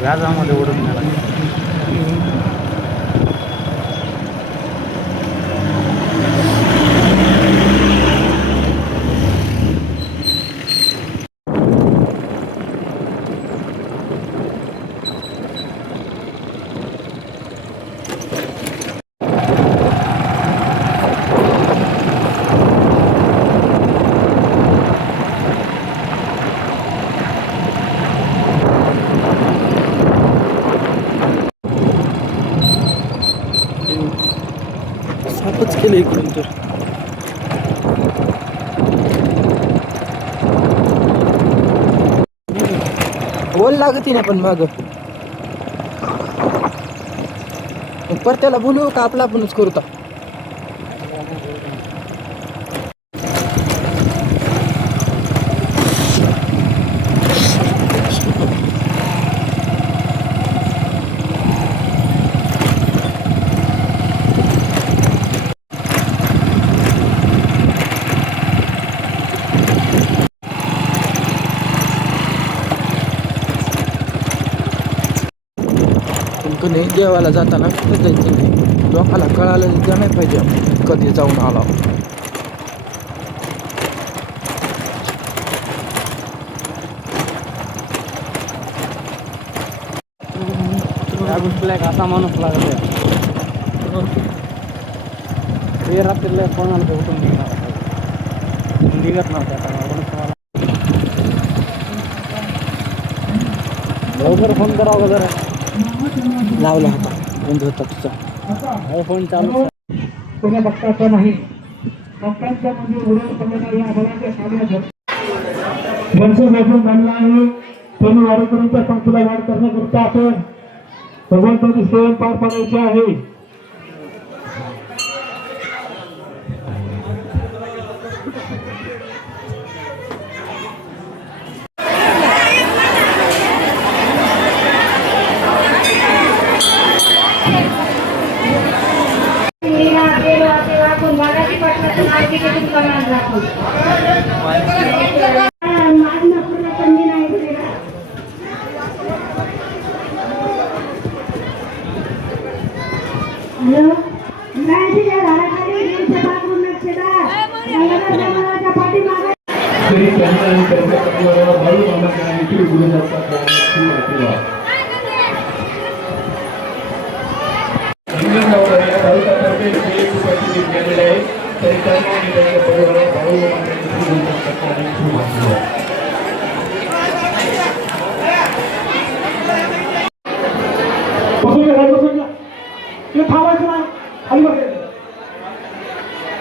व्याजामध्ये उडून गेला. सापच केलं इकडून तर. बोल लागत ना पण माग परत्याला बोलू का आपला आपणच करूता. नाही देवाला जाताना कुठं जायचं नाही. लोकाला कळालं तर नाही पाहिजे कधी जाऊन आला. त्या गोष्टीला एक असा माणूस लागत आहे. ते रात्रीला कोणाला उठून निघत नव्हत्या. लवकर फोन करावा जरा. लावला होता बंद होता तुझा फोन चालू. कोणी बघताचं नाही. भक्तांच्या म्हणजे उडवून पडलेल्या या बळाच्या साध्या बनला आहे. त्यांनी वारकऱ्यांच्या संख्येला वाढ करण्याकरिता आपण भगवंताची सेवा पार पाडायची आहे.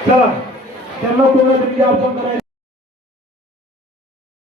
चला त्यांना कोणाला तरी अर्पण करायचं.